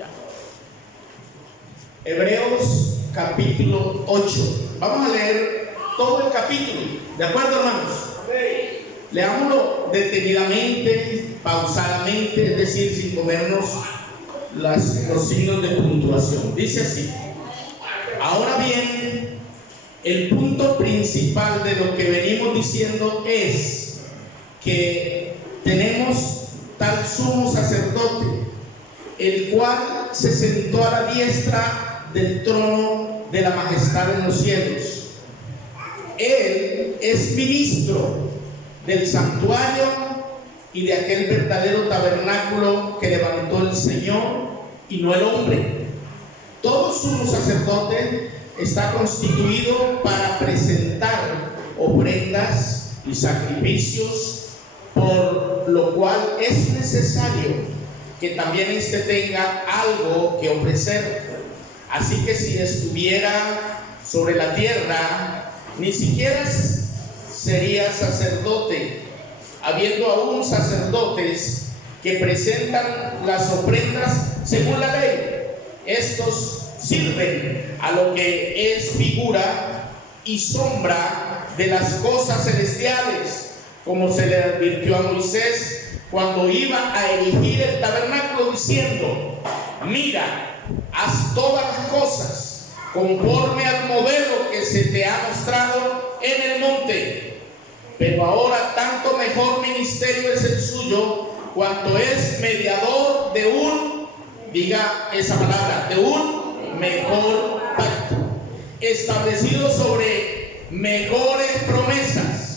Ya. Hebreos capítulo 8. Vamos a leer todo el capítulo. ¿De acuerdo, hermanos? Leámoslo detenidamente, pausadamente, es decir, sin comernos los signos de puntuación. Dice así: ahora bien, el punto principal de lo que venimos diciendo es que tenemos tal sumo sacerdote, el cual se sentó a la diestra del trono de la majestad en los cielos. Él es ministro del santuario y de aquel verdadero tabernáculo que levantó el Señor y no el hombre. Todo sumo sacerdote está constituido para presentar ofrendas y sacrificios, por lo cual es necesario que también éste tenga algo que ofrecer. Así que si estuviera sobre la tierra, ni siquiera sería sacerdote, habiendo aún sacerdotes que presentan las ofrendas según la ley. Estos sirven a lo que es figura y sombra de las cosas celestiales, como se le advirtió a Moisés cuando iba a erigir el tabernáculo, diciendo: mira, haz todas las cosas conforme al modelo que se te ha mostrado en el monte. Pero ahora tanto mejor ministerio es el suyo, cuanto es mediador de un, diga esa palabra, de un mejor pacto, establecido sobre mejores promesas.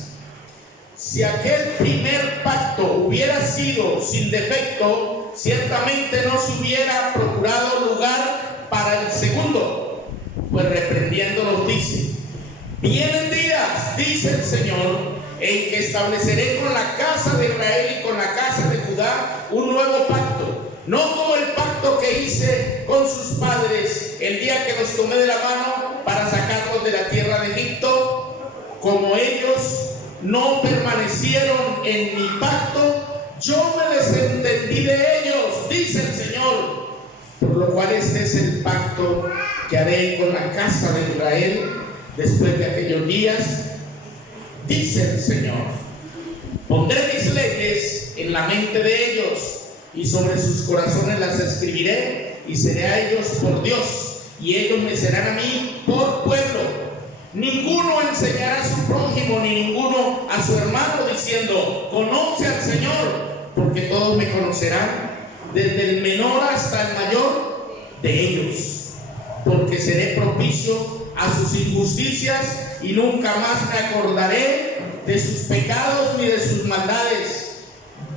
Si aquel primer pacto hubiera sido sin defecto, ciertamente no se hubiera procurado lugar para el segundo. Pues reprendiéndolos dice: vienen días, dice el Señor, en que estableceré con la casa de Israel y con la casa de Judá un nuevo pacto, no como el pacto que hice con sus padres el día que los tomé de la mano para sacarlos de la tierra de Egipto. Como ellos no permanecieron en mi pacto, yo me desentendí de ellos, dice el Señor. Por lo cual este es el pacto que haré con la casa de Israel después de aquellos días, dice el Señor. Pondré mis leyes en la mente de ellos, y sobre sus corazones las escribiré, y seré a ellos por Dios, y ellos me serán a mí por pueblo. Ninguno enseñará a su prójimo, ni ninguno a su hermano, diciendo: conoce al Señor, porque todos me conocerán, desde el menor hasta el mayor de ellos, porque seré propicio a sus injusticias, y nunca más me acordaré de sus pecados ni de sus maldades.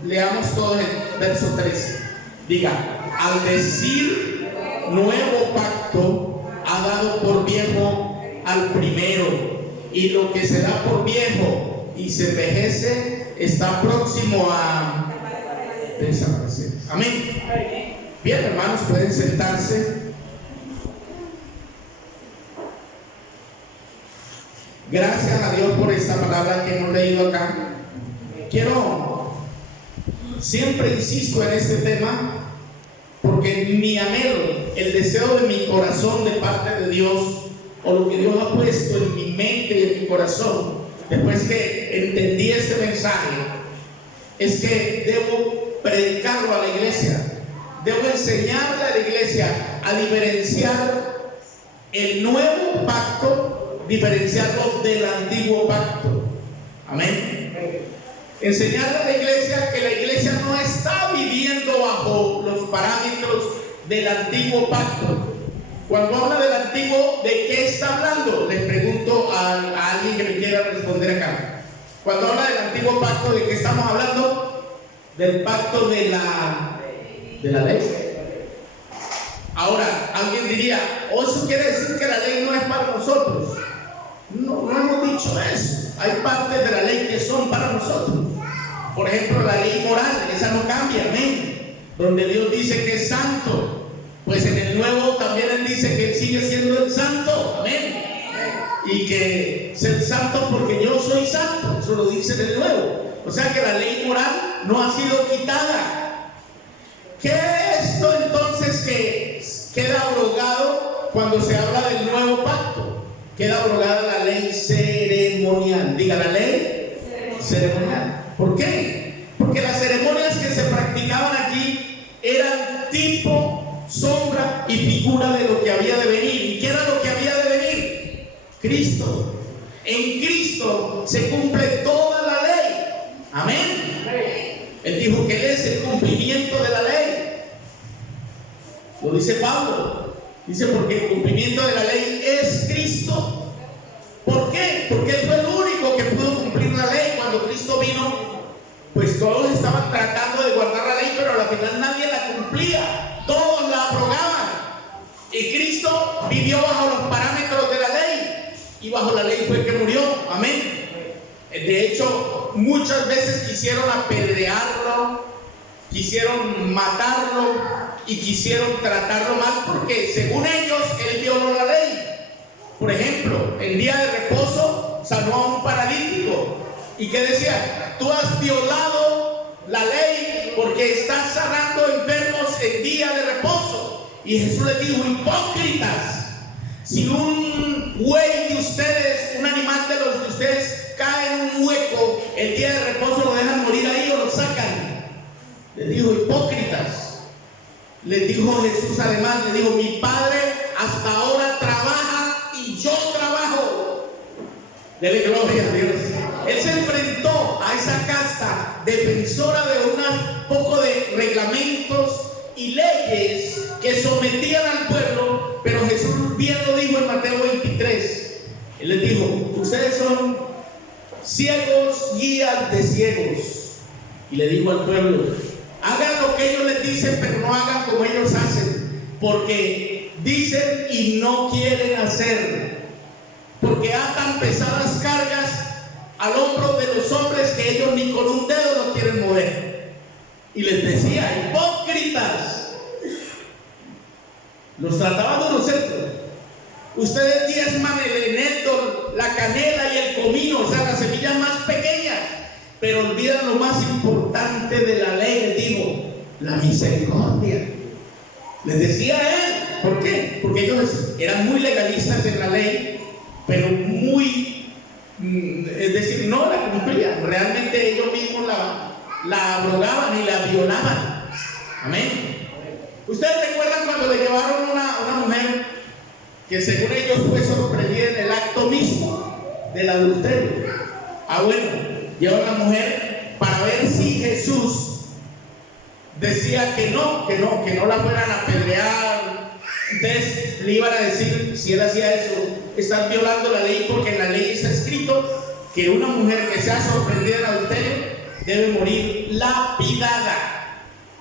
Leamos todo el verso 13. Diga: al decir nuevo pacto, ha dado por viejo al primero, y lo que se da por viejo y se envejece está próximo a desaparecer. Amén. Bien, hermanos, pueden sentarse. Gracias a Dios por esta palabra que hemos leído acá. Siempre insisto en este tema, porque mi anhelo, el deseo de mi corazón de parte de Dios, o lo que Dios ha puesto en mi mente y en mi corazón, después que entendí este mensaje, es que debo predicarlo a la iglesia, debo enseñarle a la iglesia a diferenciar el nuevo pacto, diferenciarlo del antiguo pacto. Amén. Enseñarle a la iglesia que la iglesia no está viviendo bajo los parámetros del antiguo pacto. Cuando habla del antiguo, ¿de qué está hablando? Les pregunto a alguien que me quiera responder acá. Cuando habla del antiguo pacto, ¿de qué estamos hablando? Del pacto de la ley. Ahora, alguien diría: eso quiere decir que la ley no es para nosotros. No hemos dicho eso. Hay partes de la ley que son para nosotros. Por ejemplo, la ley moral, esa no cambia, amén. Donde Dios dice que es santo, pues en el nuevo también Él dice que Él sigue siendo el santo, amén. Y que ser santo porque yo soy santo, eso lo dice en el nuevo. O sea que la ley moral no ha sido quitada. ¿Qué es esto entonces que cuando se habla del nuevo pacto, queda abrogada la ley ceremonial. Diga, la ley ceremonial. ¿Por qué? Porque las ceremonias que se practicaban allí eran tipo, sombra y figura de lo que había de venir. ¿Y qué era lo que había de venir? Cristo. En Cristo se cumple toda la ley. Amén. Él dijo que Él es el cumplimiento de la ley. Lo dice Pablo. Dice, porque el cumplimiento de la ley es Cristo. ¿Por qué? Porque Él fue el único que pudo cumplir la ley. Cuando Cristo vino, pues todos estaban tratando de guardar la ley, pero al final nadie la cumplía. Todos la abrogaban. Y Cristo vivió bajo los parámetros de la ley. Y bajo la ley fue que murió. Amén. De hecho, muchas veces quisieron apedrearlo, quisieron matarlo y quisieron tratarlo mal porque según ellos Él violó la ley. Por ejemplo, el día de reposo sanó a un paralítico. ¿Y qué decía? Tú has violado la ley porque estás sanando enfermos en día de reposo. Y Jesús les dijo, hipócritas, si un buey de ustedes, un animal de los de ustedes cae en un hueco, el día de reposo lo dejan morir ahí o lo sacan. Les dijo, hipócritas. Les dijo Jesús además, le dijo, mi Padre hasta ahora trabaja y yo trabajo. Dele gloria a Dios. Él se enfrentó a esa casta defensora de un poco de reglamentos y leyes que sometían al pueblo, pero Jesús bien lo dijo en Mateo 23. Él les dijo, ustedes son ciegos, guías de ciegos. Y le dijo al pueblo, hagan lo que ellos les dicen, pero no hagan como ellos hacen, porque dicen y no quieren hacer, porque atan pesadas cargas al hombro de los hombres que ellos ni con un dedo lo quieren mover. Y les decía, hipócritas, los trataba duros. Ustedes diezman el eneldo, la canela y el comino, o sea, las semillas más pequeñas, pero olvidan lo más importante de la ley. Les digo, la misericordia. Les decía él. ¿Por qué? Porque ellos eran muy legalistas en la ley, pero muy, es decir, no la cumplían. Realmente ellos mismos la abrogaban y la violaban. Amén. ¿Ustedes recuerdan cuando le llevaron una mujer que según ellos fue sorprendida en el acto mismo del adulterio? Bueno, llevan a la mujer para ver si Jesús decía que no la fueran a apedrear. Entonces le iban a decir, si él hacía eso, están violando la ley, porque en la ley está escrito que una mujer que sea sorprendida en adulterio debe morir lapidada.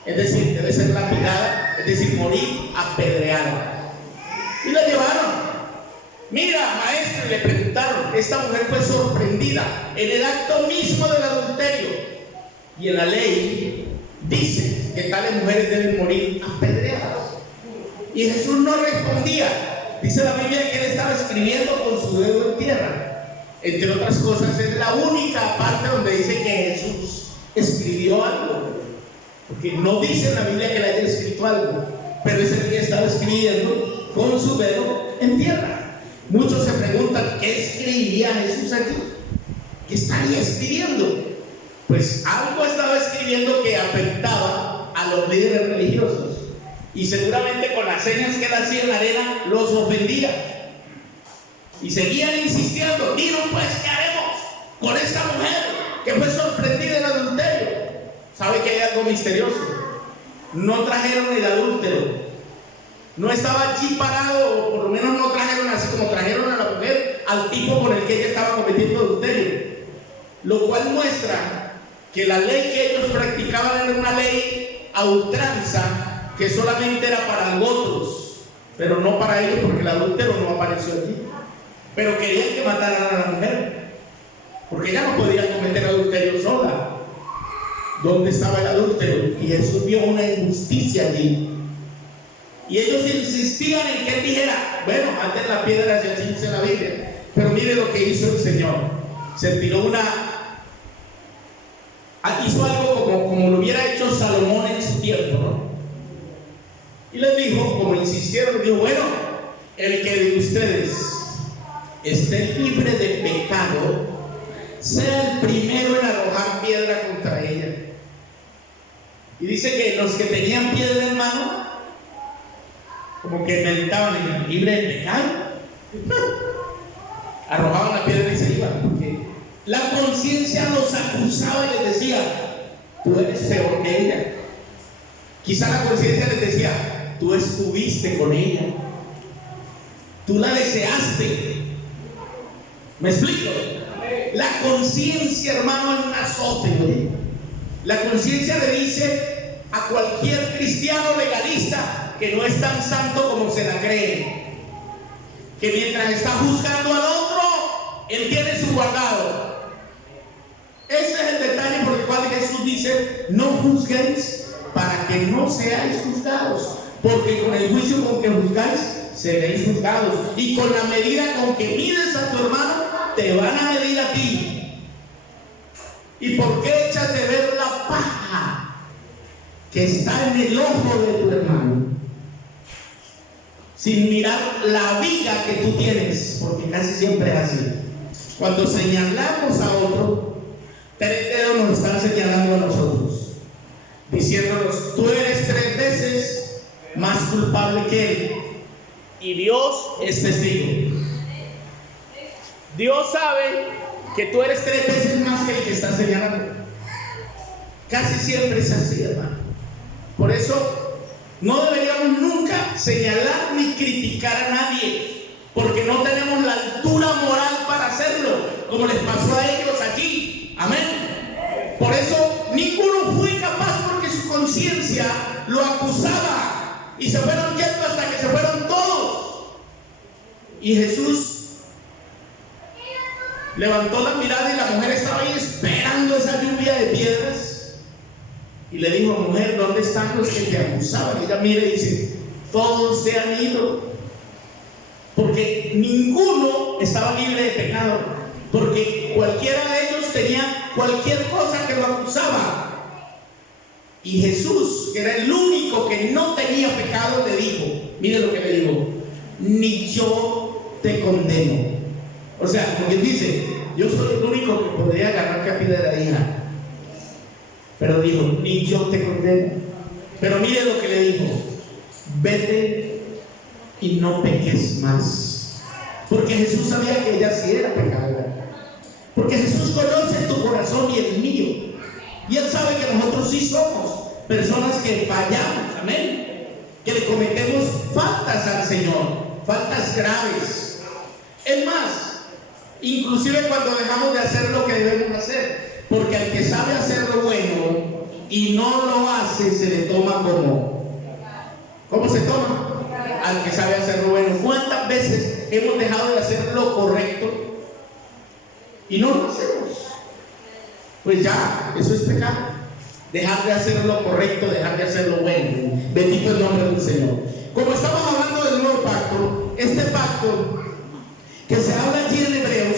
Es decir, debe ser lapidada, es decir, morir apedreada. Y la llevaron. Mira, maestro, y le preguntaron. Esta mujer fue sorprendida en el acto mismo del adulterio. Y en la ley dice que tales mujeres deben morir apedreadas. Y Jesús no respondía. Dice la Biblia que él estaba escribiendo con su dedo en tierra. Entre otras cosas, es la única parte donde dice que Jesús escribió algo. Porque no dice en la Biblia que le haya escrito algo, pero ese día estaba escribiendo con su dedo en tierra. Muchos se preguntan, ¿qué escribía Jesús aquí? ¿Qué estaría escribiendo? Pues algo estaba escribiendo que afectaba a los líderes religiosos, y seguramente con las señas que él hacía en la arena los ofendía, y seguían insistiendo. Dinos pues, ¿qué haremos con esta mujer que fue sorprendida en adulterio? ¿Sabe que hay algo misterioso? No trajeron el adúltero. No estaba allí parado, o por lo menos no trajeron así como trajeron a la mujer, al tipo con el que ella estaba cometiendo adulterio. Lo cual muestra que la ley que ellos practicaban era una ley a ultranza, que solamente era para otros, pero no para ellos, porque el adúltero no apareció allí. Pero querían que mataran a la mujer, porque ella no podía cometer adulterio sola. ¿Dónde estaba el adúltero? Y Jesús vio una injusticia allí. Y ellos insistían en que él dijera, bueno, antes la piedra se así dice la Biblia, pero mire lo que hizo el Señor. Se tiró hizo algo como lo hubiera hecho Salomón en su tiempo, ¿no? Y les dijo, como insistieron, les dijo, bueno, el que de ustedes esté libre de pecado, sea el primero en arrojar piedra contra ella. Y dice que los que tenían piedra en mano, como que meditaban en el libre de pecado, arrojaban la piedra y se iban, porque la conciencia los acusaba y les decía: tú eres peor que ella. Quizá la conciencia les decía: tú estuviste con ella, tú la deseaste. ¿Me explico? La conciencia, hermano, es un azote, ¿no? La conciencia le dice a cualquier cristiano legalista que no es tan santo como se la cree, que mientras está juzgando al otro, él tiene su guardado. Ese es el detalle por el cual Jesús dice: no juzguéis para que no seáis juzgados, porque con el juicio con que juzgáis seréis juzgados, y con la medida con que mides a tu hermano te van a medir a ti. ¿Y por qué echas de ver la paja que está en el ojo de tu hermano sin mirar la viga que tú tienes? Porque casi siempre es así. Cuando señalamos a otro, 3 dedos nos están señalando a nosotros, diciéndonos: tú eres 3 veces más culpable que él, y Dios es testigo. Dios sabe que tú eres 3 veces más que el que está señalando. Casi siempre es así, hermano. Por eso no deberíamos nunca señalar ni criticar a nadie, porque no tenemos la altura moral para hacerlo, como les pasó a ellos aquí. Amén. Por eso ninguno fue capaz, porque su conciencia lo acusaba, y se fueron yendo hasta que se fueron todos. Y Jesús levantó la mirada, y la mujer estaba ahí esperando esa lluvia de piedras, y le dijo: mujer, ¿dónde están los que te acusaban? Y ella mira y dice: todos se han ido. Porque ninguno estaba libre de pecado, porque cualquiera de ellos tenía cualquier cosa que lo acusaba. Y Jesús, que era el único que no tenía pecado, le dijo: mire lo que le dijo: ni yo te condeno. O sea, como quien dice: yo soy el único que podría agarrar capilla de la hija. Pero dijo: ni yo te condeno. Pero mire lo que le dijo: vete y no peques más. Porque Jesús sabía que ella sí era pecadora. Porque Jesús conoce tu corazón y el mío. Y Él sabe que nosotros sí somos personas que fallamos. Amén. Que le cometemos faltas al Señor, faltas graves. Es más, inclusive cuando dejamos de hacer lo que debemos hacer, porque al que sabe hacer lo bueno y no lo hace, se le toma como, ¿cómo se toma? Al que sabe hacer lo bueno. ¿Cuántas veces hemos dejado de hacer lo correcto y no lo hacemos? Pues ya, eso es pecado. Dejar de hacer lo correcto, dejar de hacer lo bueno. Bendito el nombre del Señor. Como estamos hablando del nuevo pacto, este pacto que se habla allí en Hebreos,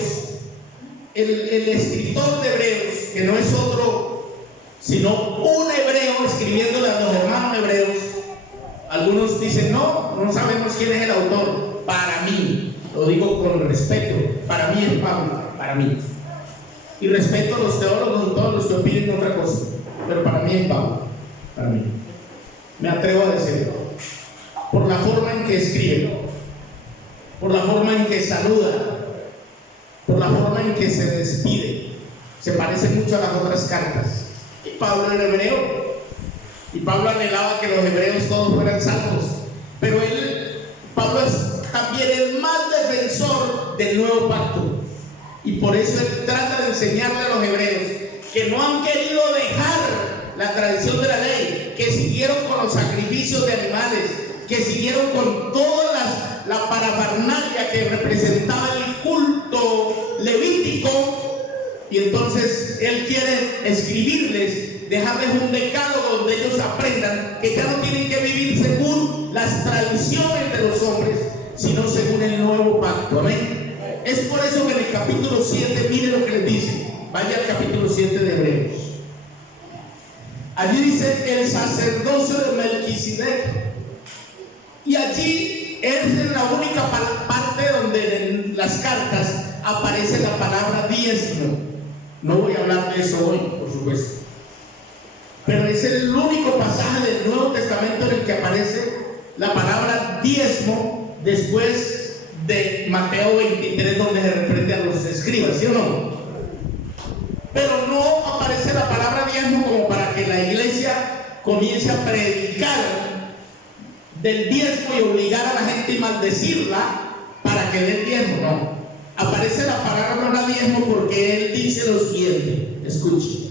el escritor de Hebreos, que no es otro sino un hebreo escribiéndole a los hermanos hebreos. Algunos dicen: no sabemos quién es el autor. Para mí, lo digo con respeto, para mí es Pablo, para mí. Y respeto a los teólogos y todos los que opinen otra cosa, pero para mí es Pablo, para mí. Me atrevo a decirlo, por la forma en que escribe, por la forma en que saluda, por la forma en que se despide. Se parece mucho a las otras cartas. Y Pablo era hebreo, y Pablo anhelaba que los hebreos todos fueran salvos, pero Pablo es también el más defensor del nuevo pacto, y por eso él trata de enseñarle a los hebreos que no han querido dejar la tradición de la ley, que siguieron con los sacrificios de animales, que siguieron con toda la parafernalia que representaba el culto levítico. Y entonces él quiere escribirles, dejarles un decálogo donde ellos aprendan que ya no tienen que vivir según las tradiciones de los hombres, sino según el nuevo pacto. Amén. Es por eso que en el capítulo 7, mire lo que les dice. Vaya al capítulo 7 de Hebreos. Allí dice: el sacerdocio de Melquisedec. Y allí él es la única parte donde en las cartas aparece la palabra diezmo. No voy a hablar de eso hoy, por supuesto. Pero es el único pasaje del Nuevo Testamento en el que aparece la palabra diezmo después de Mateo 23, donde se reprende a los escribas, ¿sí o no? Pero no aparece la palabra diezmo como para que la iglesia comience a predicar del diezmo y obligar a la gente y maldecirla para que dé el diezmo. No, aparece la palabra diezmo porque él dice lo siguiente. Escuche.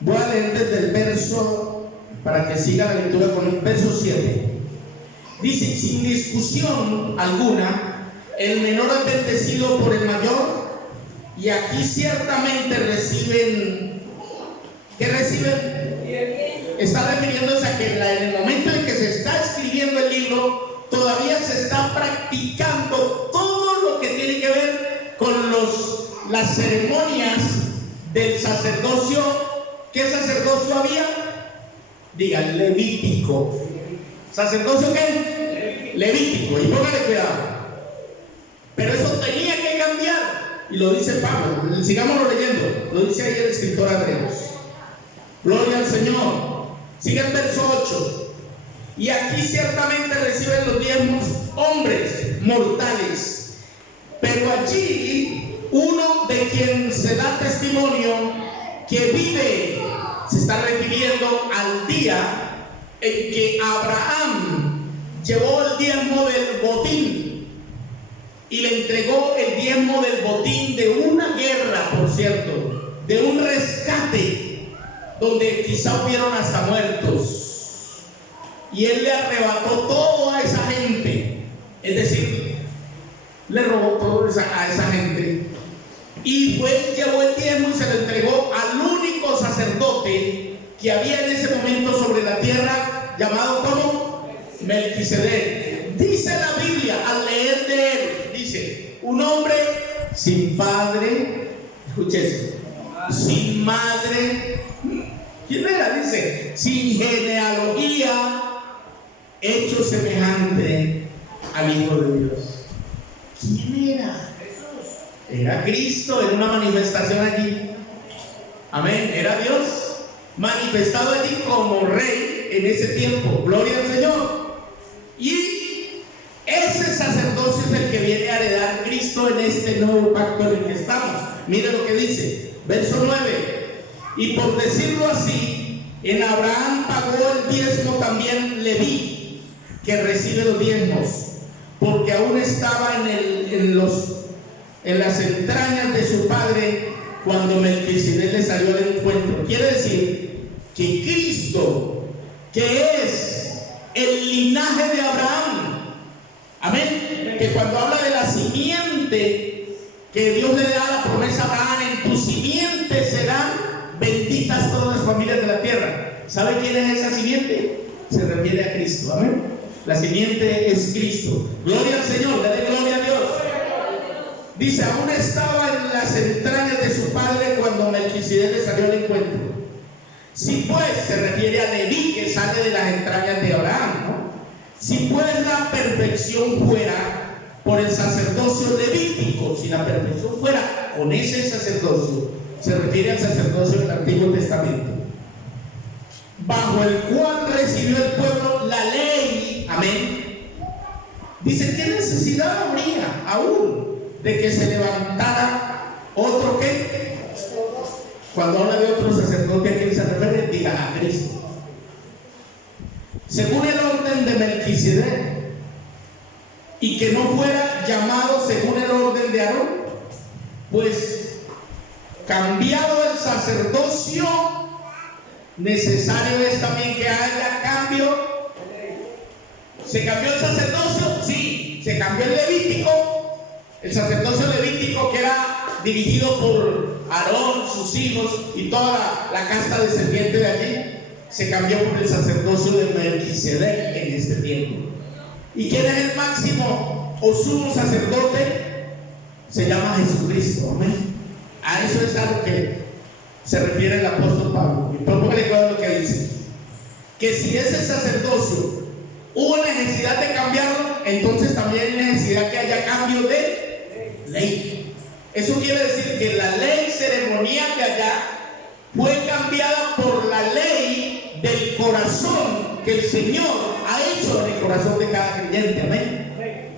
Voy a leer desde el verso, para que siga la lectura con el verso 7. Dice: sin discusión alguna, el menor es bendecido por el mayor, y aquí ciertamente reciben, ¿qué reciben? Está refiriéndose a que en el momento en que se está escribiendo el libro, todavía se está practicando todo lo que tiene que ver con las ceremonias del sacerdocio. ¿Qué sacerdocio había? Digan, levítico. ¿Sacerdocio qué? Levítico. Y póngale cuidado. Pero eso tenía que cambiar. Y lo dice Pablo. Sigámoslo leyendo. Lo dice ahí el escritor Hebreos. Gloria al Señor. Sigue el verso 8. Y aquí ciertamente reciben los diezmos hombres mortales. Pero allí uno de quien se da testimonio que vive, se está refiriendo al día en que Abraham llevó el diezmo del botín y le entregó el diezmo del botín de una guerra, por cierto, de un rescate donde quizá hubieron hasta muertos, y él le arrebató todo a esa gente, es decir, le robó todo a esa gente. Y llevó el diezmo y se lo entregó al único sacerdote que había en ese momento sobre la tierra, llamado como Melquisedec. Dice la Biblia, al leer de él, dice: un hombre sin padre, escuche eso, sin madre. ¿Quién era? Dice, sin genealogía, hecho semejante al Hijo de Dios. ¿Quién era? Era Cristo en una manifestación allí. Amén. Era Dios manifestado allí como rey en ese tiempo. Gloria al Señor. Y ese sacerdocio es el que viene a heredar Cristo en este nuevo pacto en el que estamos. Mire lo que dice, verso 9. Y por decirlo así, en Abraham pagó el diezmo también Leví, que recibe los diezmos, porque aún estaba en las entrañas de su padre cuando Melquisedec le salió al encuentro. Quiere decir que Cristo, que es el linaje de Abraham, amén, que cuando habla de la simiente que Dios le da la promesa a Abraham, en tu simiente serán benditas todas las familias de la tierra. ¿Sabe quién es esa simiente? Se refiere a Cristo, amén. La simiente es Cristo. Gloria al Señor, dale gloria a Dios. Dice, aún estaba en las entrañas de su padre cuando Melquisedec le salió al encuentro. Si pues, se refiere a Leví, que sale de las entrañas de Abraham, ¿no? Si pues la perfección fuera por el sacerdocio levítico, si la perfección fuera con ese sacerdocio, se refiere al sacerdocio del Antiguo Testamento, bajo el cual recibió el pueblo la ley, amén. Dice, ¿qué necesidad habría aún de que se levantara otro qué? Cuando habla de otro sacerdote, ¿a quién se refiere? Diga, a Cristo. Según el orden de Melquisedec, y que no fuera llamado según el orden de Aarón, pues cambiado el sacerdocio, necesario es también que haya cambio. ¿Se cambió el sacerdocio? Sí, se cambió el levítico. El sacerdocio levítico, que era dirigido por Aarón, sus hijos y toda la casta descendiente de allí, se cambió por el sacerdocio de Melquisedec en este tiempo. ¿Y quién es el máximo o sumo sacerdote? Se llama Jesucristo, amén. A eso es a lo que se refiere el apóstol Pablo. Y póngale cuidado lo que dice: que si ese sacerdocio hubo necesidad de cambiarlo, entonces también hay necesidad que haya cambio de ley. Eso quiere decir que la ley ceremonial de allá fue cambiada por la ley del corazón que el Señor ha hecho en el corazón de cada creyente. Amén.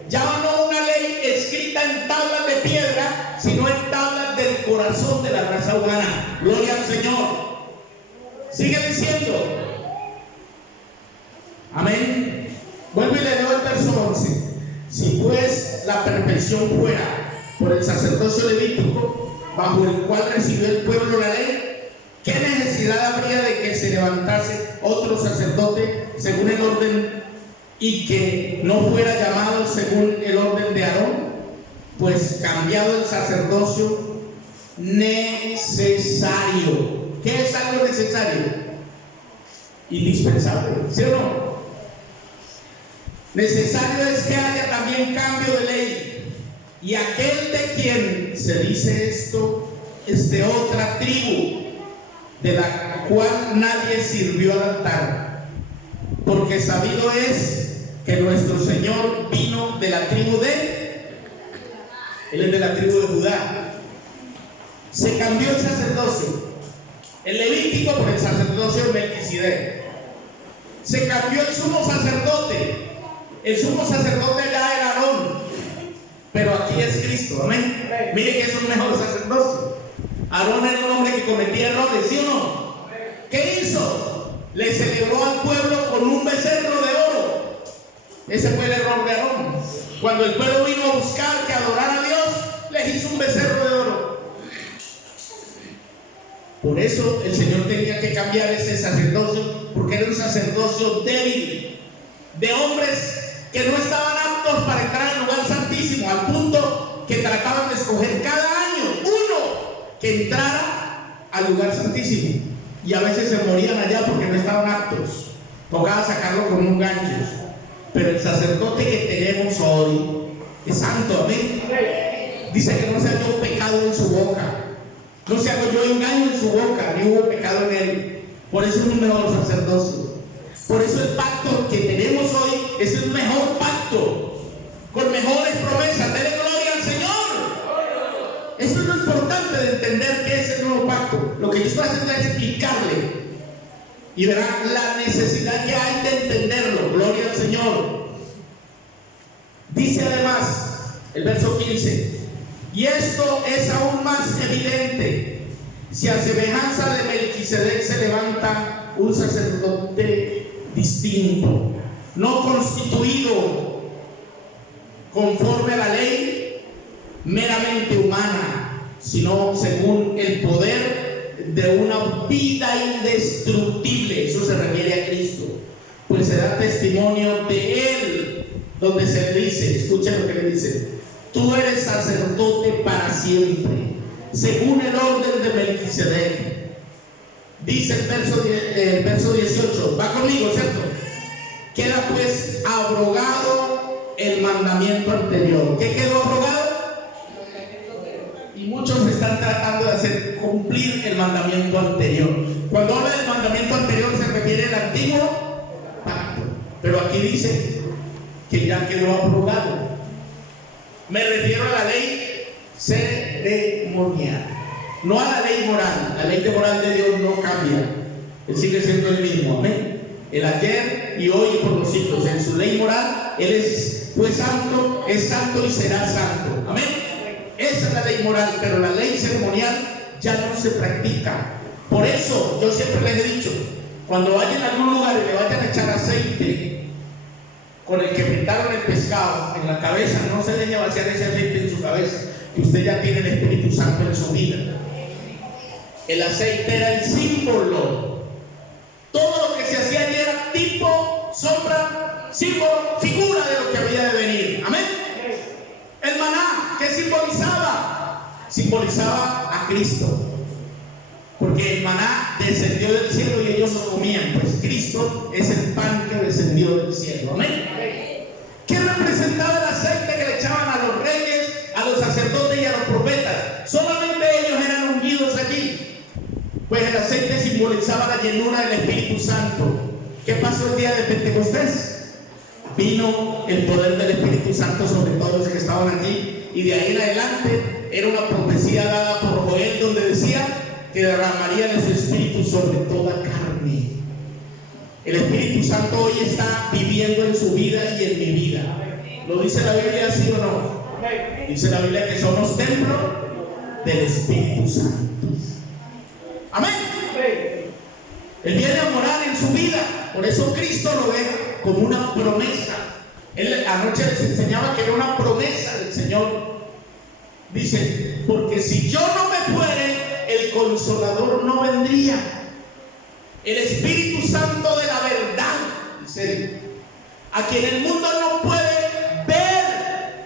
Ya no una ley escrita en tablas de piedra, sino en tablas del corazón de la raza humana. Gloria al Señor. Sigue diciendo. Amén. Vuelvo y le leo el verso 11. Si pues la perfección fuera por el sacerdocio levítico, bajo el cual recibió el pueblo la ley, ¿qué necesidad habría de que se levantase otro sacerdote según el orden y que no fuera llamado según el orden de Aarón? Pues cambiado el sacerdocio necesario. ¿Qué es algo necesario? Indispensable, ¿sí o no? Necesario es que haya también cambio de ley. Y aquel de quien se dice esto es de otra tribu, de la cual nadie sirvió al altar. Porque sabido es que nuestro Señor vino de la tribu de... Él es de la tribu de Judá. Se cambió el sacerdocio, el levítico, por el sacerdocio de Melquisedec. Se cambió el sumo sacerdote. El sumo sacerdote ya era Aarón, pero aquí es Cristo. Amén. Mire que es un mejor sacerdocio. Aarón era un hombre que cometía errores, ¿sí o no? ¿Qué hizo? Le celebró al pueblo con un becerro de oro. Ese fue el error de Aarón. Cuando el pueblo vino a buscar que adorara a Dios, les hizo un becerro de oro. Por eso el Señor tenía que cambiar ese sacerdocio, porque era un sacerdocio débil, de hombres que no estaban aptos para entrar al lugar santísimo, al punto que trataban de escoger cada año uno que entrara al lugar santísimo, y a veces se morían allá porque no estaban aptos. Tocaba sacarlo con un gancho. Pero el sacerdote que tenemos hoy es santo. Amén. Dice que no se halló pecado en su boca, no se halló engaño en su boca, ni hubo pecado en él. Por eso es un mejor sacerdocio. Por eso el pacto que tenemos hoy es el mejor pacto, con mejores promesas. Dele gloria al Señor. Eso es lo importante de entender qué es el nuevo pacto. Lo que yo estoy haciendo es explicarle, y verá la necesidad que hay de entenderlo. Gloria al Señor. Dice además el verso 15: y esto es aún más evidente si a semejanza de Melquisedec se levanta un sacerdote distinto, no constituido conforme a la ley meramente humana, sino según el poder de una vida indestructible. Eso se refiere a Cristo, pues se da testimonio de Él, donde se le dice, escuchen lo que le dice: tú eres sacerdote para siempre, según el orden de Melquisedec. Dice el verso 18, va conmigo, ¿cierto? Queda pues abrogado el mandamiento anterior. ¿Qué quedó abrogado? Y muchos están tratando de hacer cumplir el mandamiento anterior. Cuando habla del mandamiento anterior se refiere al antiguo pacto, pero aquí dice que ya quedó abrogado. Me refiero a la ley ceremonial, no a la ley moral. La ley moral de Dios no cambia, Él sigue siendo el mismo. Amén. El ayer y hoy y por los siglos. En su ley moral Él fue santo, es santo y será santo. Amén. Esa es la ley moral, pero la ley ceremonial ya no se practica. Por eso yo siempre les he dicho, cuando vayan a algún lugar y le vayan a echar aceite con el que fritaron el pescado en la cabeza, no se deje vaciar ese aceite en su cabeza, que usted ya tiene el Espíritu Santo en su vida. El aceite era el símbolo. Todo lo que se hacía allí era tipo, sombra, símbolo, figura de lo que había de venir. Amén. El maná, ¿qué simbolizaba? Simbolizaba a Cristo, porque el maná descendió del cielo y ellos lo comían. Pues Cristo es el pan que descendió del cielo. Amén. ¿Qué representaba el aceite que le echaban a los reyes, a los sacerdotes y a los profetas? Solamente ellos eran ungidos allí. que simbolizaba la llenura del Espíritu Santo. ¿Qué pasó el día de Pentecostés? Vino el poder del Espíritu Santo sobre todos los que estaban allí, y de ahí en adelante era una profecía dada por Joel, donde decía que derramaría de su Espíritu sobre toda carne. El Espíritu Santo hoy está viviendo en su vida y en mi vida. ¿Lo dice la Biblia, sí o no? Dice la Biblia que somos templo del Espíritu Santo. Amén. Él viene a morar en su vida. Por eso Cristo lo ve como una promesa. Él anoche les enseñaba que era una promesa del Señor. Dice, porque si yo no me fuere, el Consolador no vendría. El Espíritu Santo de la verdad, dice él, a quien el mundo no puede ver,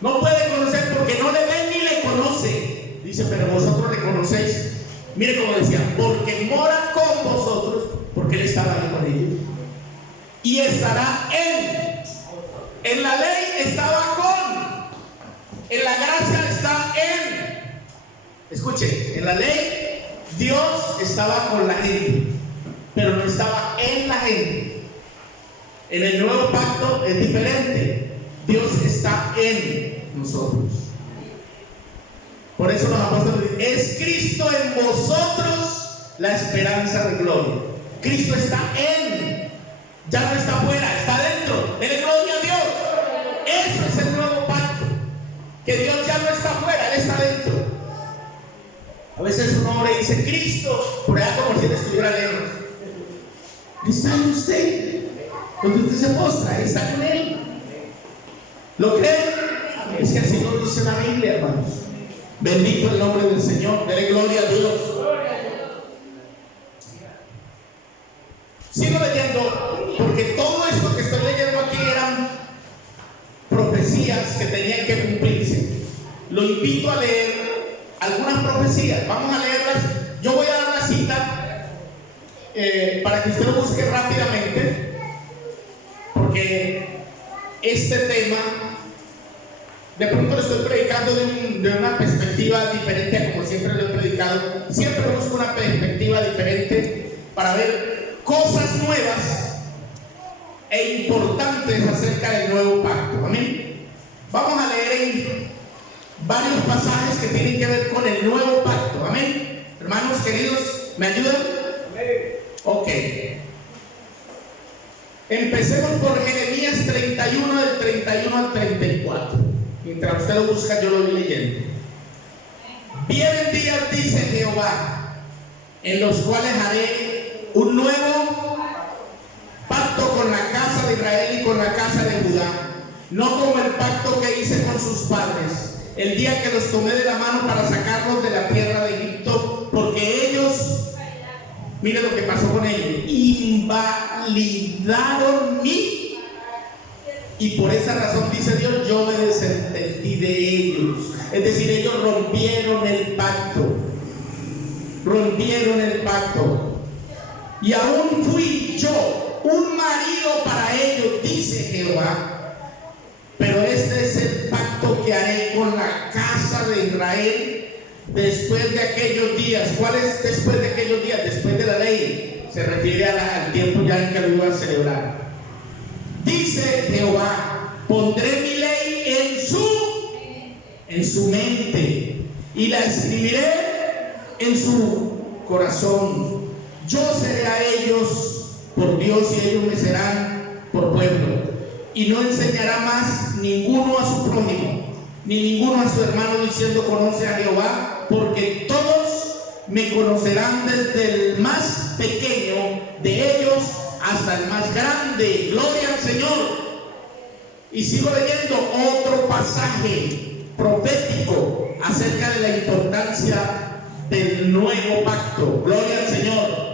no puede conocer, porque no le ve ni le conoce. Dice, pero vosotros le conocéis. Mire cómo decía, porque mora con vosotros, porque Él estará ahí con ellos. Y estará en la ley estaba con, en la gracia está en. Escuche, en la ley Dios estaba con la gente, pero no estaba en la gente. En el nuevo pacto es diferente. Dios está en nosotros. Por eso los apóstoles dicen, es Cristo en vosotros la esperanza de gloria. Cristo está en, ya no está afuera, está dentro. Dele gloria a Dios. Eso es el nuevo pacto, que Dios ya no está afuera, Él está dentro. A veces uno ora y dice, Cristo, por allá como si Él estuviera lejos. Está en usted. Cuando usted se postra, Él está con Él. ¿Lo creen? Es que así lo dice la Biblia, hermanos. Bendito el nombre del Señor. Dele gloria a Dios. Sigo leyendo, porque todo esto que estoy leyendo aquí eran profecías que tenían que cumplirse. Lo invito a leer algunas profecías. Vamos a leerlas. Yo voy a dar la cita para que usted lo busque rápidamente, porque este tema de pronto lo estoy predicando de una perspectiva diferente a como siempre lo he predicado. Siempre busco una perspectiva diferente para ver cosas nuevas e importantes acerca del nuevo pacto. Amén. Vamos a leer en varios pasajes que tienen que ver con el nuevo pacto. Amén. Hermanos queridos, ¿me ayudan? Ok. Empecemos por Jeremías 31, del 31 al 34. Mientras usted lo busca, yo lo voy leyendo. Vienen días, dice Jehová, en los cuales haré un nuevo pacto con la casa de Israel y con la casa de Judá, no como el pacto que hice con sus padres, el día que los tomé de la mano para sacarlos de la tierra de Egipto, porque ellos, mire lo que pasó con ellos, invalidaron mi. Y por esa razón, dice Dios, yo me desentendí de ellos. Es decir, ellos rompieron el pacto. Rompieron el pacto. Y aún fui yo un marido para ellos, dice Jehová. Pero este es el pacto que haré con la casa de Israel después de aquellos días. ¿Cuál es después de aquellos días? Después de la ley. Se refiere al tiempo ya en que lo iba a celebrar. Dice Jehová, pondré mi ley en su mente y la escribiré en su corazón. Yo seré a ellos por Dios y ellos me serán por pueblo. Y no enseñará más ninguno a su prójimo, ni ninguno a su hermano, diciendo conoce a Jehová, porque todos me conocerán, desde el más pequeño de ellos hasta el más grande. Gloria al Señor. Y sigo leyendo otro pasaje profético acerca de la importancia del nuevo pacto. Gloria al Señor.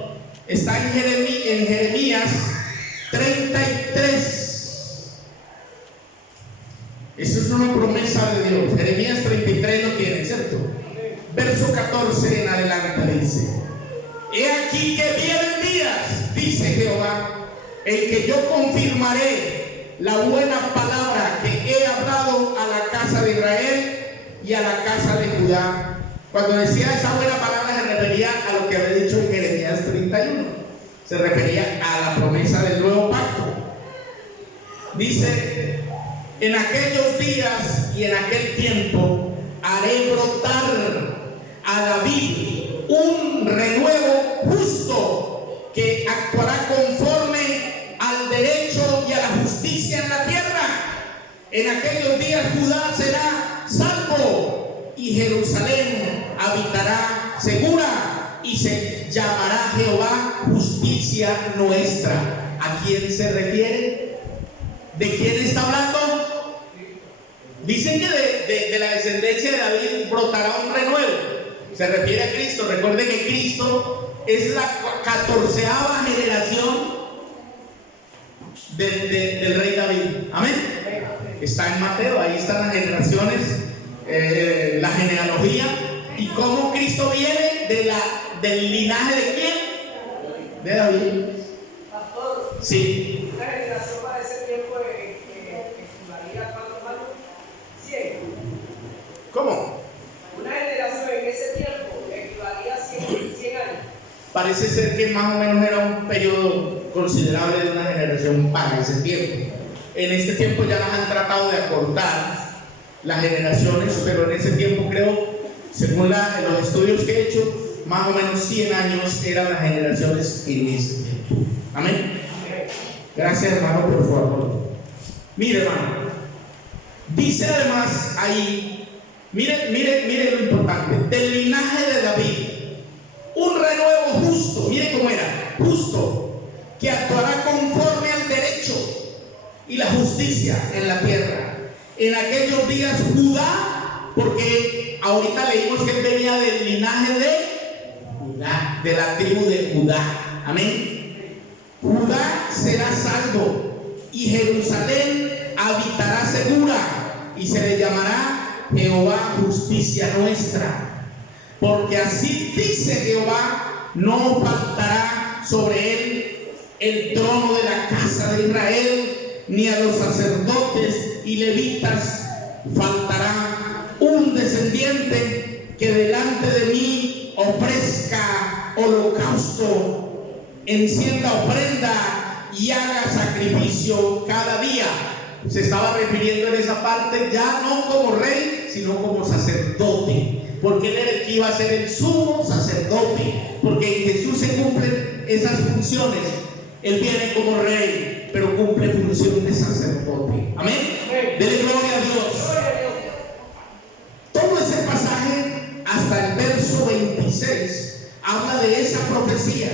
Está en Jeremías 33. Esa es una promesa de Dios. Jeremías 33 lo tienen, ¿cierto? Verso 14 en adelante dice: he aquí que vienen días, dice Jehová, en que yo confirmaré la buena palabra que he hablado a la casa de Israel y a la casa de Judá. Cuando decía esa buena palabra se refería a lo que había dicho en Jeremías se refería a la promesa del nuevo pacto. Dice: en aquellos días y en aquel tiempo haré brotar a David un renuevo justo que actuará conforme al derecho y a la justicia en la tierra. En aquellos días Judá será salvo y Jerusalén habitará segura y se llamará Jehová justicia nuestra. ¿A quién se refiere? ¿De quién está hablando? Dicen que de la descendencia de David brotará un renuevo. Se refiere a Cristo. Recuerde que Cristo es la 14ª generación del rey David. Amén. Está en Mateo, ahí están las generaciones, la genealogía. ¿Y cómo Cristo viene? Del linaje de quién? De David. Pastor, sí. ¿Una generación para ese tiempo equivalaría a cuántos años? 100. ¿Cómo? Una generación en ese tiempo equivalaría a 100 años. Parece ser que más o menos era un periodo considerable de una generación para ese tiempo. En este tiempo ya las han tratado de acortar las generaciones, pero en ese tiempo creo, según los estudios que he hecho, más o menos 100 años eran las generaciones en ese tiempo. Amén. Gracias, hermano, por su apoyo. Mire, hermano, dice además ahí, mire lo importante, del linaje de David, un renuevo justo. Mire cómo era, justo, que actuará conforme al derecho y la justicia en la tierra. En aquellos días Judá, porque ahorita leímos que él venía del linaje de Judá, de la tribu de Judá. Amén. Judá será salvo y Jerusalén habitará segura y se le llamará Jehová justicia nuestra. Porque así dice Jehová: no faltará sobre él el trono de la casa de Israel, ni a los sacerdotes y levitas faltará un descendiente que delante de mí ofrezca holocausto, encienda ofrenda y haga sacrificio cada día. Se estaba refiriendo en esa parte ya no como rey, sino como sacerdote, porque él era el que iba a ser el sumo sacerdote, porque en Jesús se cumplen esas funciones. Él viene como rey, pero cumple función de sacerdote. Amén. Dele gloria a Dios. Todo ese pasaje hasta el verso 26 habla de esa profecía.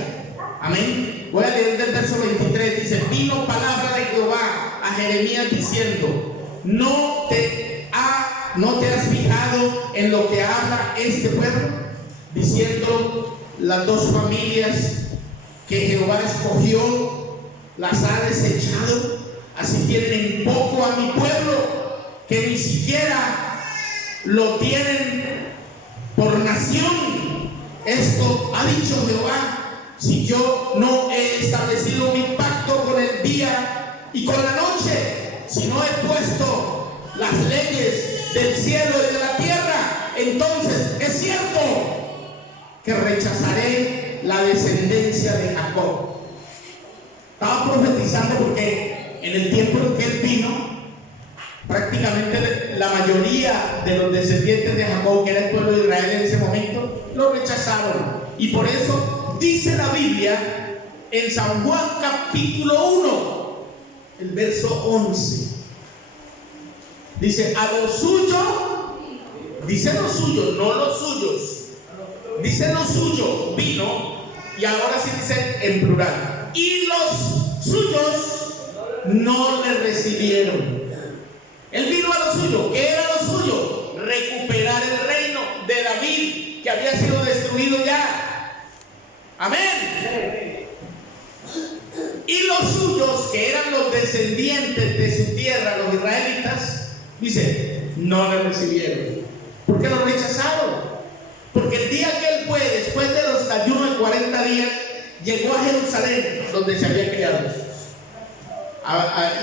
Amén. Voy a leer del verso 23. Dice: vino palabra de Jehová a Jeremías diciendo: ¿No te has fijado en lo que habla este pueblo? Diciendo: las dos familias que Jehová escogió las ha desechado, así tienen en poco a mi pueblo, que ni siquiera lo tienen por nación. Esto ha dicho Jehová: si yo no he establecido mi pacto con el día y con la noche, si no he puesto las leyes del cielo y de la tierra, entonces es cierto que rechazaré la descendencia de Jacob. Estaba profetizando porque en el tiempo en que él vino, prácticamente la mayoría de los descendientes de Jacob, que era el pueblo de Israel en ese momento, lo rechazaron. Y por eso dice la Biblia en San Juan capítulo 1, el verso 11. Dice: a lo suyo, dice lo suyo, no los suyos. Dice lo suyo vino, y ahora sí dice en plural, y los suyos no le recibieron. Él vino a lo suyo. ¿Qué era lo suyo? Recuperar el reino de David, que había sido destruido ya. Amén. Y los suyos, que eran los descendientes de su tierra, los israelitas, dice, no le recibieron. ¿Por qué lo rechazaron? Porque el día que él fue, después de los ayunos de 40 días, llegó a Jerusalén, donde se había criado.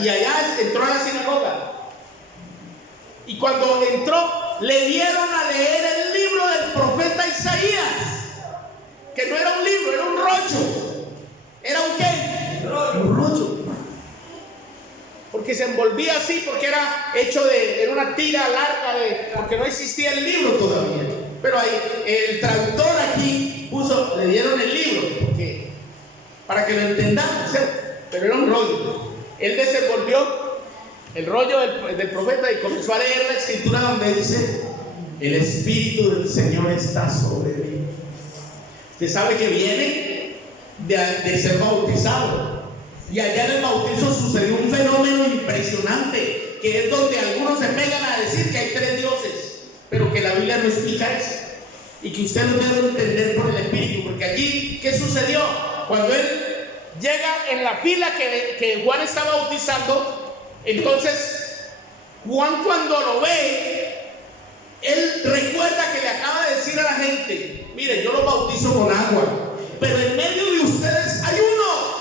Y allá entró a la sinagoga. Y cuando entró, le dieron a leer el libro del profeta Isaías, que no era un libro, era un rollo, era un porque se envolvía así, porque era hecho era una tira larga, porque no existía el libro todavía. Pero ahí, el traductor aquí le dieron el libro, para que lo entendamos, ¿cierto? Pero era un rollo. Él desenvolvió el rollo del profeta y comenzó a leer la escritura donde dice: el Espíritu del Señor está sobre mí. Usted sabe que viene de ser bautizado. Y allá en el bautizo sucedió un fenómeno impresionante, que es donde algunos se pegan a decir que hay 3 dioses, pero que la Biblia no explica eso. Y que usted lo debe entender por el Espíritu. Porque allí, ¿qué sucedió? Cuando él llega en la fila que Juan está bautizando, entonces Juan, cuando lo ve, él recuerda que le acaba de decir a la gente: mire, yo los bautizo con agua, pero en medio de ustedes hay uno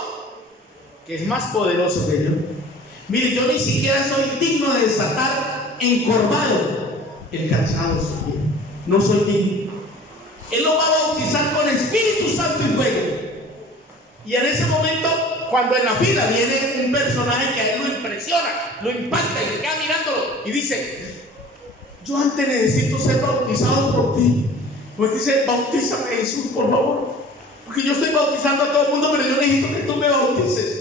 que es más poderoso que yo. Mire, yo ni siquiera soy digno de desatar encorvado el calzado de su pie. No soy digno. Él lo va a bautizar con Espíritu Santo y fuego. Y en ese momento, cuando en la fila viene un personaje que a él lo impresiona, lo impacta y le queda mirándolo y dice: yo antes necesito ser bautizado por ti. Pues dice: bautízame, Jesús, por favor, porque yo estoy bautizando a todo el mundo, pero yo necesito que tú me bautices.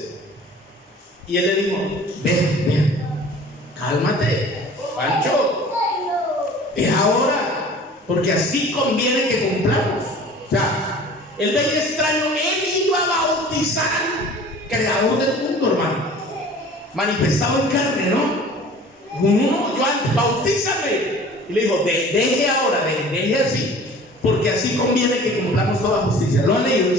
Y él le dijo: ven, cálmate, Pancho, es ahora, porque así conviene que cumplamos. O sea, él veía extraño, él iba a bautizar al creador del mundo, hermano, manifestado en carne, ¿no? No, yo antes, bautízame. Y le dijo: deje ahora, deje así, porque así conviene que cumplamos toda justicia. ¿Lo han leído?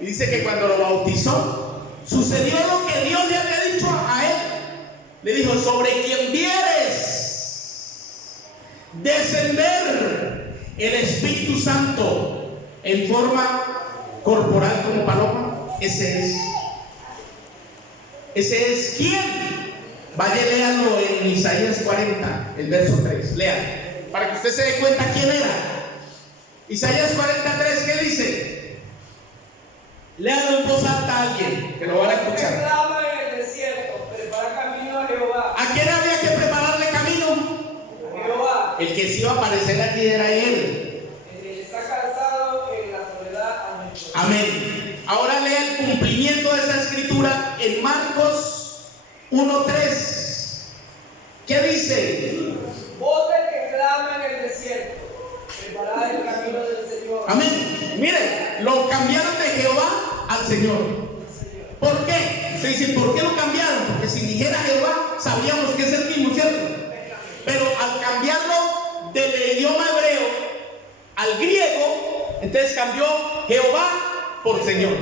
Y dice que cuando lo bautizó, sucedió lo que Dios le había dicho a él. Le dijo: sobre quien vieres descender el Espíritu Santo en forma corporal como paloma, ese es ¿quién? Vaya, léanlo en Isaías 40, el verso 3. Lean, para que usted se dé cuenta quién era. Isaías 43, ¿qué dice? Léalo en voz alta a alguien, que lo van a escuchar. Clama en el desierto, prepara camino a Jehová. ¿A quién había que prepararle camino? A Jehová. El que se iba a aparecer aquí era él. El que está cansado en la soledad. Amén. Ahora lea el cumplimiento de esa escritura en Marcos 1:3. ¿Qué dice? Voz del que clama en el desierto, preparad el camino del Señor. Amén. Miren, lo cambiaron de Jehová al Señor. ¿Por qué? Usted dice: ¿por qué lo cambiaron? Porque si dijera Jehová, sabíamos que es el mismo, ¿cierto? Pero al cambiarlo del idioma hebreo al griego, entonces cambió Jehová por Señor.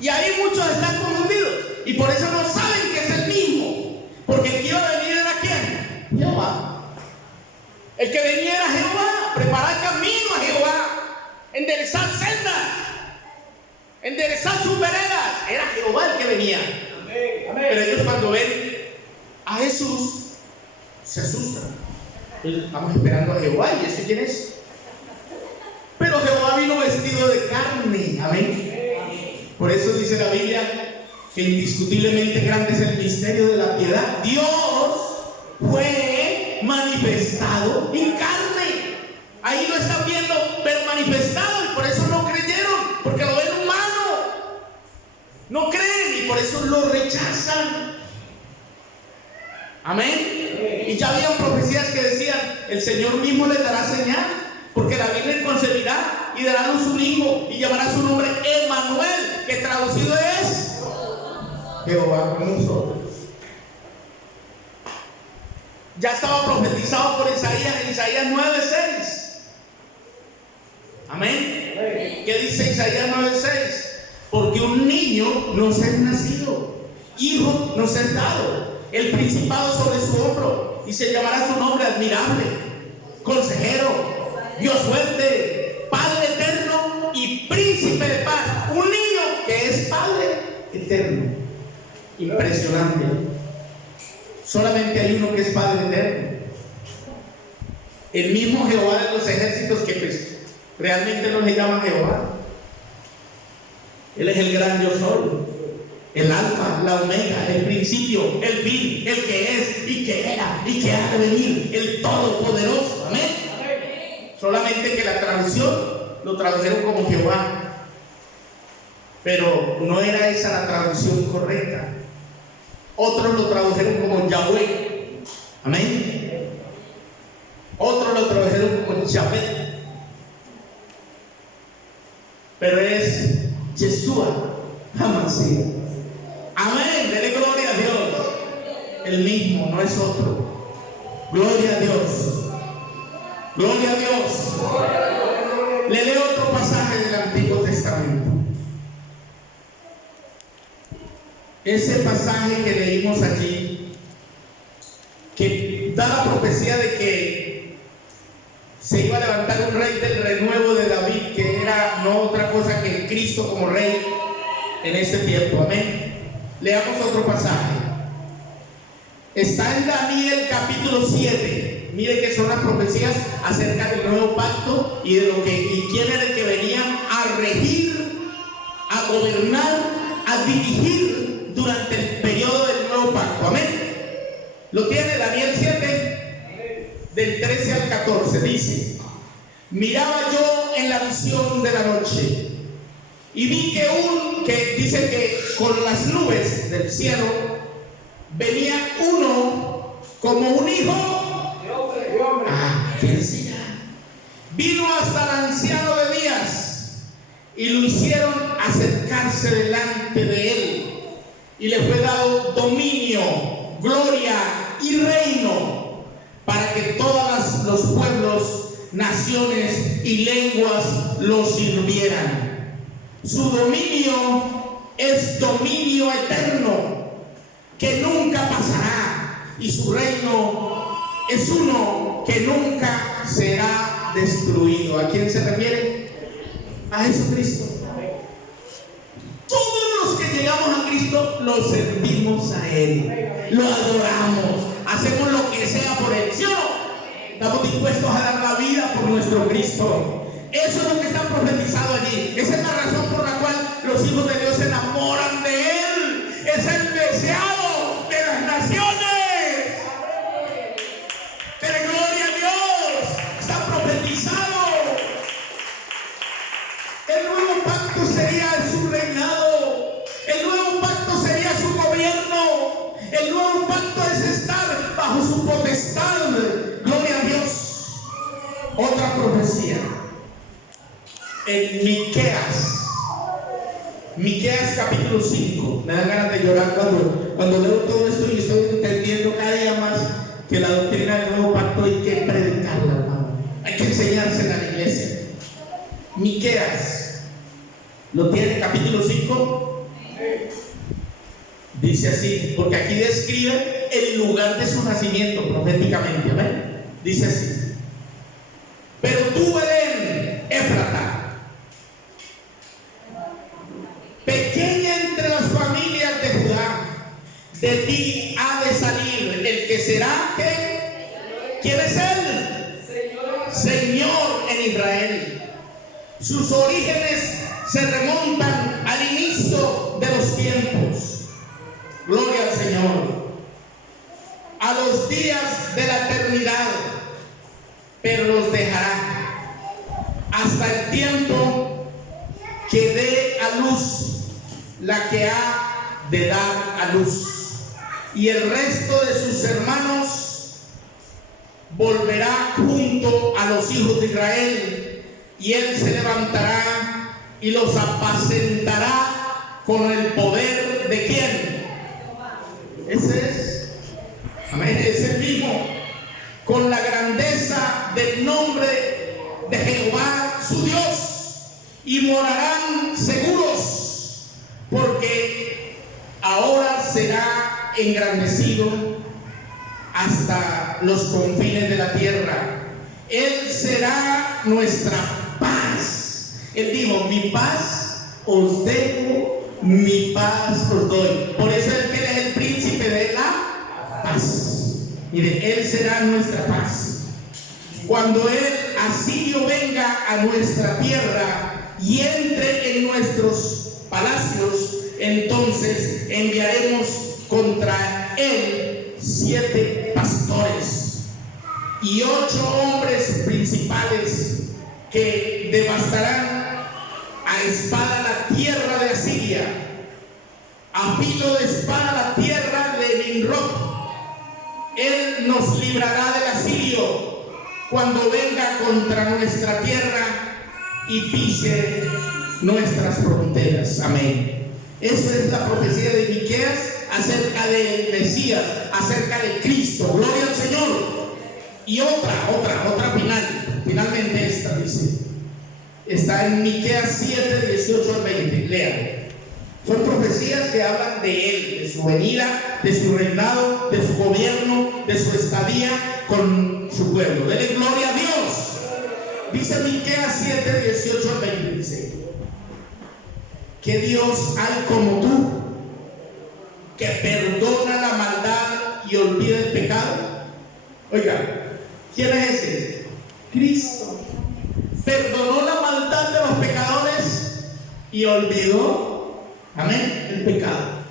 Y ahí muchos están confundidos y por eso no saben que es el mismo. Porque el que iba a venir era ¿quién? Jehová. El que venía era Jehová. Preparar camino a Jehová, enderezar sendas, enderezar sus veredas. Era Jehová el que venía. Amén. Pero ellos, cuando ven a Jesús, se asustan. Entonces, estamos esperando a Jehová. ¿Y este quién es? Pero Jehová vino vestido de carne. Amén. Por eso dice la Biblia que indiscutiblemente grande es el misterio de la piedad. Dios fue manifestado en carne. Ahí lo están viendo, pero manifestado, y por eso no creyeron, porque lo ven humano. No creen y por eso lo rechazan. Amén. Y ya habían profecías que decían: el Señor mismo les dará señal, porque la Virgen concebirá y dará a luz un hijo y llamará su nombre Emmanuel, que traducido es Jehová con nosotros. Ya estaba profetizado por Isaías en Isaías 9:6. Amén. ¿Qué dice Isaías 9:6? Porque un niño nos es nacido, hijo nos es dado, el principado sobre su hombro, y se llamará su nombre admirable, consejero, Dios fuerte, Padre eterno y príncipe de paz. Un niño que es Padre eterno. Impresionante. Solamente hay uno que es Padre eterno. El mismo Jehová de los ejércitos, que pues realmente no se llama Jehová. Él es el gran yo soy. el alfa, la omega, el principio, el fin, el que es y que era y que ha de venir, el todopoderoso. Amén. Solamente que la traducción lo tradujeron como Jehová, pero no era esa la traducción correcta. Otros lo tradujeron como Yahweh. Amén. Otros lo tradujeron como Yahvé, pero es Yeshua HaMashiach. Amén. Dele gloria a Dios. El mismo, no es otro. Gloria a Dios. Gloria a Dios. Le leo otro pasaje del Antiguo Testamento. Ese pasaje que leímos allí, que da la profecía de que se iba a levantar un rey del renuevo de David, que era no otra cosa que Cristo como rey en este tiempo. Amén. Leamos otro pasaje. Está en Daniel capítulo 7. Mire que son las profecías acerca del nuevo pacto y de lo que y quién era el que venía a regir, a gobernar, a dirigir durante el periodo del nuevo pacto. Amén. Lo tiene Daniel 7, del 13 al 14. Dice: miraba yo en la visión de la noche y vi que dice que con las nubes del cielo venía uno como un hijo. ¿Quién será? Vino hasta el anciano de días y lo hicieron acercarse delante de él, y le fue dado dominio, gloria y reino, para que todos los pueblos, naciones y lenguas lo sirvieran. Su dominio es dominio eterno, que nunca pasará, y su reino es uno que nunca será destruido. ¿A quién se refiere? A Jesucristo. Todos los que llegamos a Cristo lo servimos a Él, lo adoramos, hacemos lo que sea por Él, ¿sí o no? Estamos dispuestos a dar la vida por nuestro Cristo. Eso es lo que está profetizado allí. Esa es la razón por la cual los hijos de Dios se enamoran de Él. Es el deseado de las naciones. Pero gloria a Dios, está profetizado. El nuevo pacto sería su reinado. El nuevo pacto sería su gobierno. El nuevo pacto es estar bajo su potestad. Gloria a Dios. Otra profecía. En Miqueas capítulo 5. Me dan ganas de llorar cuando leo todo esto y estoy entendiendo cada día más que la doctrina del nuevo pacto hay que predicarla, hermano. Hay que enseñársela a la iglesia. Miqueas, ¿lo tiene? Capítulo 5. Dice así, porque aquí describe el lugar de su nacimiento proféticamente. ¿Ven? Dice así: pero tú, Belén, Éfrata, pequeña entre las familias de Judá, de ti ha de salir el que será, ¿qué? ¿Quién es él? Señor en Israel. Sus orígenes se remontan al inicio de los tiempos. Gloria al Señor. A los días de la eternidad, pero los dejará hasta el tiempo que dé a luz la que ha de dar a luz, y el resto de sus hermanos volverá junto a los hijos de Israel, y él se levantará y los apacentará con el poder de ¿quién? Ese es, amén, es el mismo, con la grandeza del nombre de Jehová su Dios, y morarán seguros, porque ahora será engrandecido hasta los confines de la tierra. Él será nuestra paz. Él dijo: mi paz os dejo, mi paz os doy. Por eso es que Él es el príncipe de la paz. Mire, Él será nuestra paz. Cuando el asirio venga a nuestra tierra y entre en nuestros palacios, entonces enviaremos contra él 7 pastores y 8 hombres principales que devastarán a espada la tierra de Asiria, a filo de espada la tierra de Nimrod. Él nos librará del asirio cuando venga contra nuestra tierra y pise nuestras fronteras. Amén. Esa es la profecía de Miqueas acerca del Mesías, acerca de Cristo. Gloria al Señor. Y otra finalmente esta dice, está en Miqueas 7, 18 al 20. Lean. Son profecías que hablan de Él, de su venida, de su reinado, de su gobierno, de su estadía con su pueblo. Denle gloria a Dios. Dice Miqueas 7, 18 al 20. Dice: ¿qué Dios hay como tú, que perdona la maldad y olvida el pecado? Oiga, ¿quién es ese? Cristo. Perdonó la maldad de los pecadores y olvidó, amén, el pecado.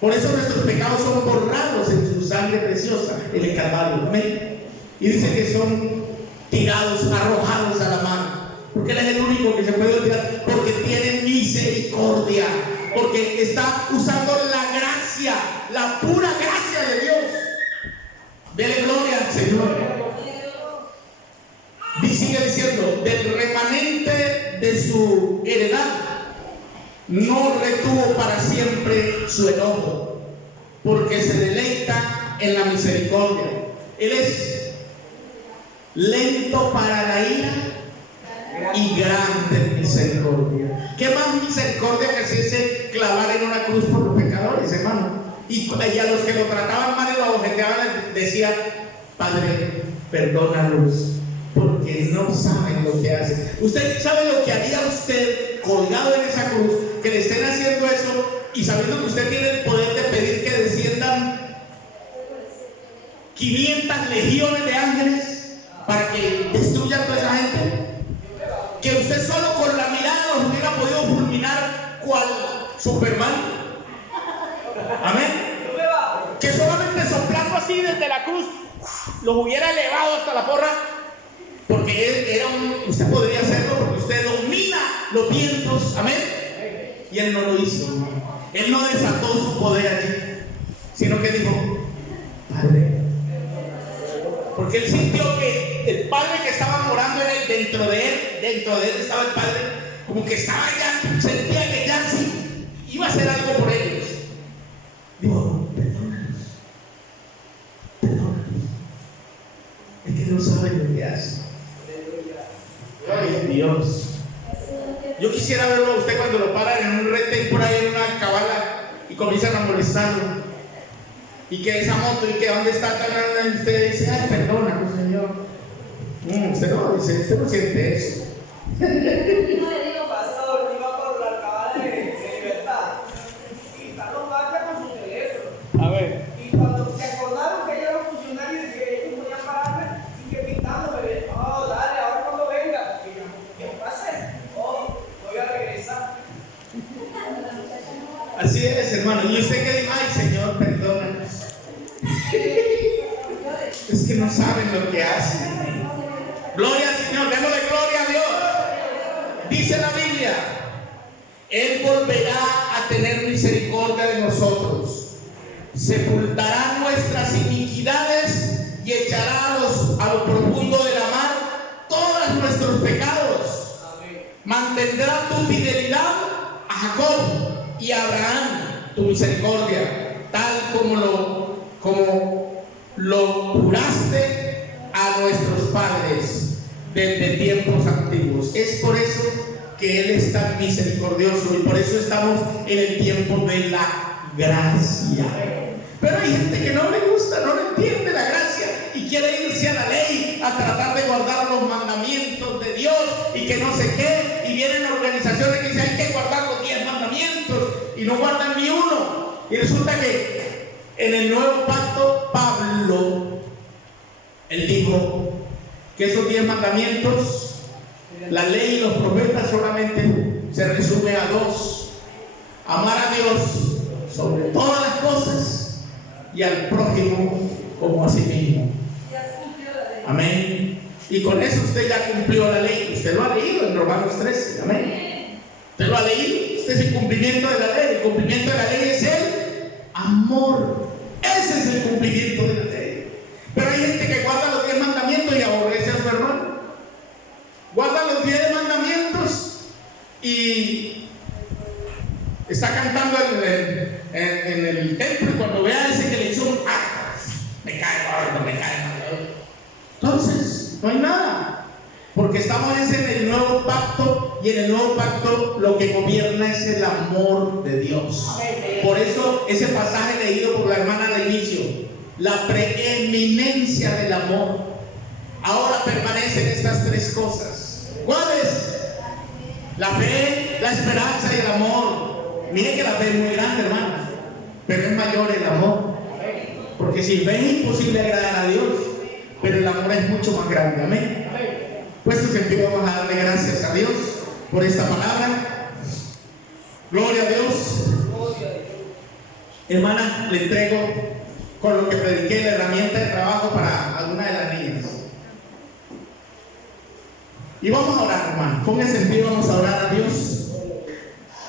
Por eso nuestros pecados son borrados en su sangre preciosa, en el Calvario. Amén. Y dice que son tirados, arrojados a la mar. Porque Él es el único que se puede olvidar. Porque tiene misericordia. Porque está usando la gracia, la pura gracia de Dios. Dele gloria al Señor. Y sigue diciendo: del remanente de su heredad no retuvo para siempre su enojo, porque se deleita en la misericordia. Él es lento para la ira y grande en misericordia. ¿Qué más misericordia que hacerse clavar en una cruz por los pecadores, hermano? Y a los que lo trataban mal y lo abojeteaban, decía: Padre, perdónalos, porque no saben lo que hacen. Usted sabe lo que haría usted colgado en esa cruz, que le estén haciendo eso y sabiendo que usted tiene el poder de pedir que desciendan 500 legiones de ángeles para que destruyan toda esa gente. Que usted solo con la mirada los hubiera podido fulminar cual Superman. Amén. Que solamente soplando así desde la cruz los hubiera elevado hasta la porra. Porque él era usted podría hacerlo porque usted domina los vientos, amén. Y él no lo hizo. Él no desató su poder allí, sino que dijo: Padre. Porque él sintió que el Padre que estaba morando en él, dentro de él estaba el Padre, como que estaba ya, sentía que ya sí iba a hacer algo por ellos. Dijo: perdónalos. Es que no saben lo que hace. Ay, Dios. Yo quisiera verlo a usted cuando lo paran en un retén por ahí en una cabala y comienzan a molestarlo. Y que esa moto, y que dónde está, y usted dice: ay, perdónalo, Señor. Usted no dice, usted no siente eso. Pastor, iba por la cabala de Libertad y está los guardias con su teléfono. A ver. Y cuando se acordaron que ellos eran funcionarios y que ellos podían pararme, y que pintándome, oh, dale, ahora cuando venga. Y yo, ¿qué va a hacer? Oh, voy a regresar. Así es, hermano. Y usted que dice: ay, Señor, perdónanos. Es que no saben lo que hacen. Gloria al Señor, démosle gloria a Dios. Dice la Biblia: Él volverá a tener misericordia de nosotros, sepultará nuestras iniquidades y echará a lo profundo de la mar todos nuestros pecados. Mantendrá tu fidelidad a Jacob y a Abraham, tu misericordia, tal como lo juraste a nuestros padres desde tiempos antiguos. Es por eso que Él es tan misericordioso y por eso estamos en el tiempo de la gracia. Pero hay gente que no le gusta, no le entiende la gracia y quiere irse a la ley, a tratar de guardar los mandamientos de Dios y que no sé qué, y vienen organizaciones que dicen: hay que guardar los 10 mandamientos y no guardan ni uno. Y resulta que en el nuevo pacto, Pablo, él dijo que esos 10 mandamientos, la ley y los profetas, solamente se resume a 2: amar a Dios sobre todas las cosas y al prójimo como a sí mismo. Amén. Y con eso usted ya cumplió la ley. Usted lo ha leído en Romanos 13. Amén. Usted lo ha leído. Este es el cumplimiento de la ley. El cumplimiento de la ley es el amor. Ese es el cumplimiento de la ley. Pero hay gente que guarda los 10 mandamientos y aborrece a su hermano. Guarda los 10 mandamientos y está cantando en el templo, y cuando vea a ese que le hizo un me cae gordo, me cae mal. Entonces, no hay nada. Porque estamos en el nuevo pacto, y en el nuevo pacto lo que gobierna es el amor de Dios. Por eso ese pasaje leído por la hermana al inicio, la preeminencia del amor. Ahora permanecen estas 3 cosas. ¿Cuáles? La fe, la esperanza y el amor. Mire que la fe es muy grande, hermano, pero es mayor el amor. Porque sin fe es imposible agradar a Dios, pero el amor es mucho más grande. Amén. Puesto que aquí vamos a darle gracias a Dios por esta palabra. Gloria a Dios. Hermana, le entrego con lo que prediqué la herramienta de trabajo para alguna de las niñas. Y vamos a orar, hermano. Póngase en pie, vamos a orar a Dios.